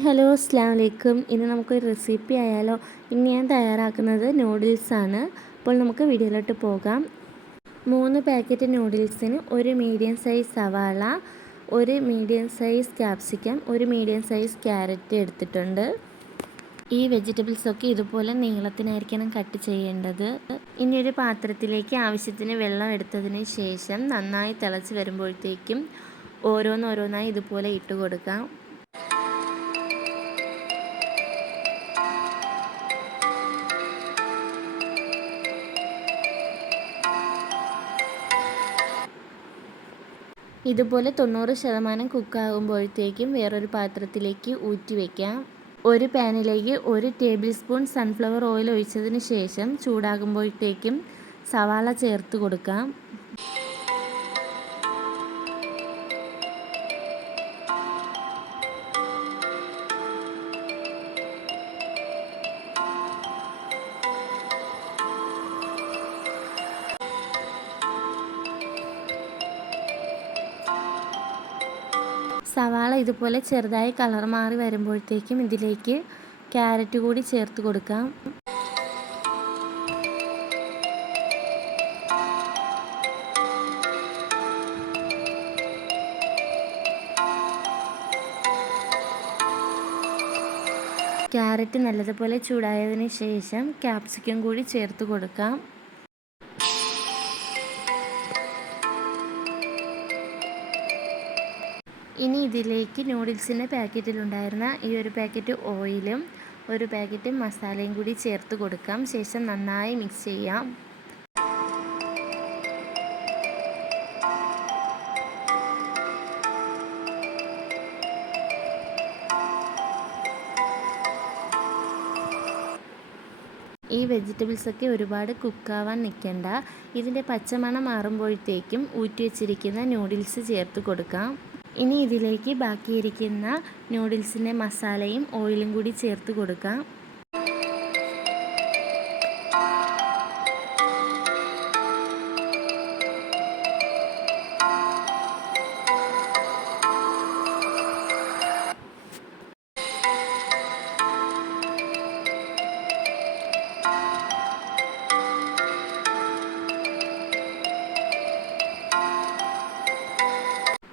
Hi hello അസ്ലാം വലൈക്കും ഇന്ന് നമുക്കൊരു റെസിപ്പി ആയാലോ? ഇന്ന് ഞാൻ തയ്യാറാക്കുന്നത് നൂഡിൽസാണ്. അപ്പോൾ നമുക്ക് വീഡിയോയിലോട്ട് പോകാം. മൂന്ന് പാക്കറ്റ് നൂഡിൽസിന് ഒരു മീഡിയം സൈസ് സവാള ഒരു മീഡിയം സൈസ് ക്യാപ്സിക്കം ഒരു മീഡിയം സൈസ് ക്യാരറ്റ് എടുത്തിട്ടുണ്ട്. ഈ വെജിറ്റബിൾസൊക്കെ ഇതുപോലെ നീളത്തിനായിരിക്കണം കട്ട് ചെയ്യേണ്ടത്. ഇനി ഒരു പാത്രത്തിലേക്ക് ആവശ്യത്തിന് വെള്ളം എടുത്തതിന് ശേഷം നന്നായി തിളച്ച് വരുമ്പോഴത്തേക്കും ഓരോന്നോരോന്നായി ഇതുപോലെ ഇട്ട് കൊടുക്കാം. ഇതുപോലെ തൊണ്ണൂറ് ശതമാനം കുക്കാകുമ്പോഴത്തേക്കും വേറൊരു പാത്രത്തിലേക്ക് ഊറ്റി വയ്ക്കാം ഒരു പാനിലേക്ക് ഒരു ടേബിൾ സ്പൂൺ സൺഫ്ലവർ ഓയിൽ ഒഴിച്ചതിന് ശേഷം ചൂടാകുമ്പോഴത്തേക്കും സവാള ചേർത്ത് കൊടുക്കാം. സവാള ഇതുപോലെ ചെറുതായി കളർ മാറി വരുമ്പോഴത്തേക്കും ഇതിലേക്ക് ക്യാരറ്റ് കൂടി ചേർത്ത് കൊടുക്കാം. ക്യാരറ്റ് നല്ലതുപോലെ ചൂടായതിന് ശേഷം ക്യാപ്സിക്കം കൂടി ചേർത്ത് കൊടുക്കാം. ഇനി ഇതിലേക്ക് നൂഡിൽസിന്റെ പാക്കറ്റിലുണ്ടായിരുന്ന ഈ ഒരു പാക്കറ്റ് ഓയിലും ഒരു പാക്കറ്റ് മസാലയും കൂടി ചേർത്ത് കൊടുക്കാം. ശേഷം നന്നായി മിക്സ് ചെയ്യാം. ഈ വെജിറ്റബിൾസൊക്കെ ഒരുപാട് കുക്കാവാൻ നിൽക്കണ്ട. ഇതിന്റെ പച്ചമണം മാറുമ്പോഴത്തേക്കും ഊറ്റി വെച്ചിരിക്കുന്ന നൂഡിൽസ് ചേർത്ത് കൊടുക്കാം. ഇനി ഇതിലേക്ക് ബാക്കിയിരിക്കുന്ന നൂഡിൽസിന്റെ മസാലയും ഓയിലും കൂടി ചേർത്ത് കൊടുക്കാം.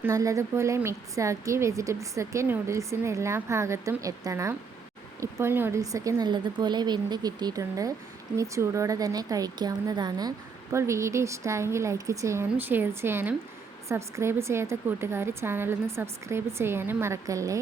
നല്ലതുപോലെ മിക്സാക്കി വെജിറ്റബിൾസൊക്കെ നൂഡിൽസിന്റെ എല്ലാ ഭാഗത്തും എത്തണം. ഇപ്പോൾ നൂഡിൽസൊക്കെ നല്ലതുപോലെ വെന്ത് കിട്ടിയിട്ടുണ്ട്. ഇനി ചൂടോടെ തന്നെ കഴിക്കാവുന്നതാണ്. അപ്പോൾ വീഡിയോ ഇഷ്ടമായെങ്കിൽ ലൈക്ക് ചെയ്യാനും ഷെയർ ചെയ്യാനും സബ്സ്ക്രൈബ് ചെയ്യാത്ത കൂട്ടുകാർ ചാനലൊന്ന് സബ്സ്ക്രൈബ് ചെയ്യാനും മറക്കല്ലേ?